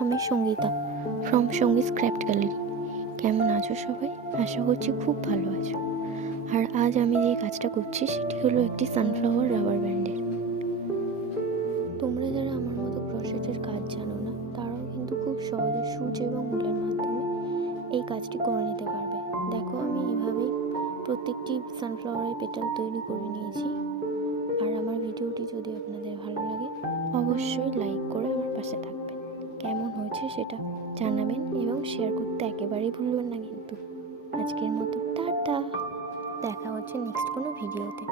আমি সঙ্গীতা ফ্রম সঙ্গীত craft gallery. কেমন আছো সবাই? আশা করছি খুব ভালো আছো। আর আজ আমি যে কাজটা করছি সেটি হলো একটি সানফ্লাওয়ার রাবার ব্যান্ডের। তোমরা যারা আমার মতো ক্রোশেটের কাজ জানো না, তারাও কিন্তু খুব সহজে সূচ এবং উলের মাধ্যমে এই কাজটি করে নিতে পারবে। দেখো, আমি এভাবেই প্রত্যেকটি সানফ্লাওয়ারের পেটাল তৈরি করে নিয়েছি। আর আমার ভিডিওটি যদি আপনাদের ভালো লাগে, অবশ্যই লাইক করে আমার পাশে থাকবেন। কেমন হয়েছে সেটা জানাবেন এবং শেয়ার করতে একেবারেই ভুলবেন না কিন্তু। আজকের মতো টাটা, দেখা হচ্ছে নেক্সট কোনো ভিডিওতে।